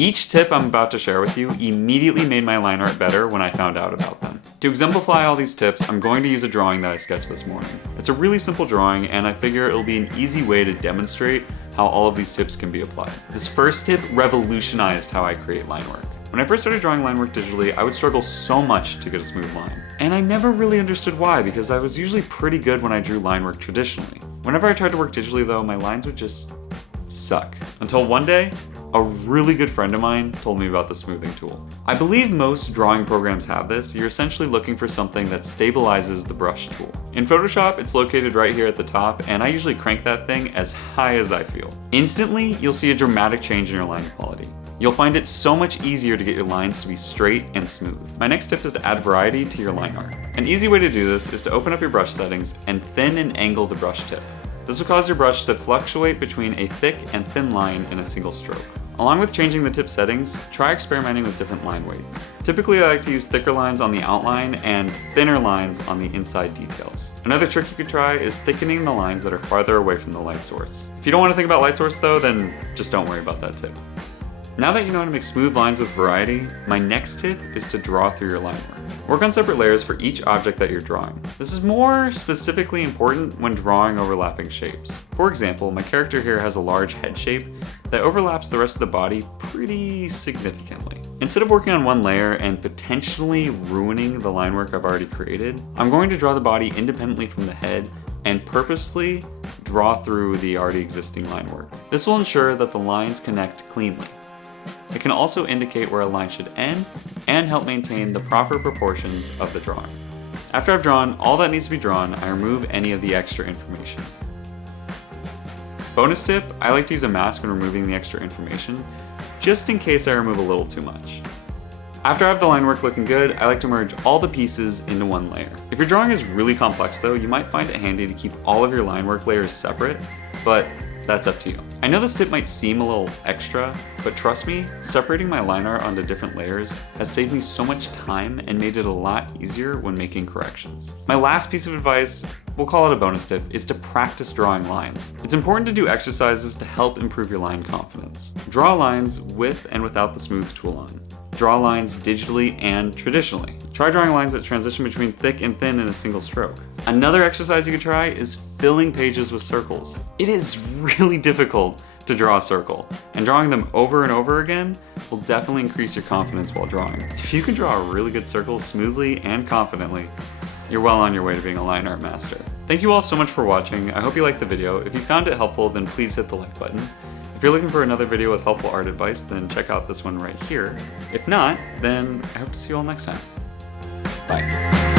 Each tip I'm about to share with you immediately made my line art better when I found out about them. To exemplify all these tips, I'm going to use a drawing that I sketched this morning. It's a really simple drawing, and I figure it'll be an easy way to demonstrate how all of these tips can be applied. This first tip revolutionized how I create line work. When I first started drawing line work digitally, I would struggle so much to get a smooth line. And I never really understood why, because I was usually pretty good when I drew line work traditionally. Whenever I tried to work digitally though, my lines would just suck. Until one day, a really good friend of mine told me about the smoothing tool. I believe most drawing programs have this. You're essentially looking for something that stabilizes the brush tool. In Photoshop, it's located right here at the top, and I usually crank that thing as high as I feel. Instantly, you'll see a dramatic change in your line quality. You'll find it so much easier to get your lines to be straight and smooth. My next tip is to add variety to your line art. An easy way to do this is to open up your brush settings and thin and angle the brush tip. This will cause your brush to fluctuate between a thick and thin line in a single stroke. Along with changing the tip settings, try experimenting with different line weights. Typically, I like to use thicker lines on the outline and thinner lines on the inside details. Another trick you could try is thickening the lines that are farther away from the light source. If you don't want to think about light source though, then just don't worry about that tip. Now that you know how to make smooth lines with variety, my next tip is to draw through your line work. Work on separate layers for each object that you're drawing. This is more specifically important when drawing overlapping shapes. For example, my character here has a large head shape that overlaps the rest of the body pretty significantly. Instead of working on one layer and potentially ruining the line work I've already created, I'm going to draw the body independently from the head and purposely draw through the already existing line work. This will ensure that the lines connect cleanly. It can also indicate where a line should end and help maintain the proper proportions of the drawing. After I've drawn all that needs to be drawn, I remove any of the extra information. Bonus tip, I like to use a mask when removing the extra information, just in case I remove a little too much. After I have the line work looking good, I like to merge all the pieces into one layer. If your drawing is really complex though, you might find it handy to keep all of your line work layers separate, but that's up to you. I know this tip might seem a little extra, but trust me, separating my line art onto different layers has saved me so much time and made it a lot easier when making corrections. My last piece of advice, we'll call it a bonus tip, is to practice drawing lines. It's important to do exercises to help improve your line confidence. Draw lines with and without the smooth tool on. Draw lines digitally and traditionally. Try drawing lines that transition between thick and thin in a single stroke. Another exercise you could try is filling pages with circles. It is really difficult to draw a circle, and drawing them over and over again will definitely increase your confidence while drawing. If you can draw a really good circle smoothly and confidently, you're well on your way to being a line art master. Thank you all so much for watching. I hope you liked the video. If you found it helpful, then please hit the like button. If you're looking for another video with helpful art advice, then check out this one right here. If not, then I hope to see you all next time. Bye.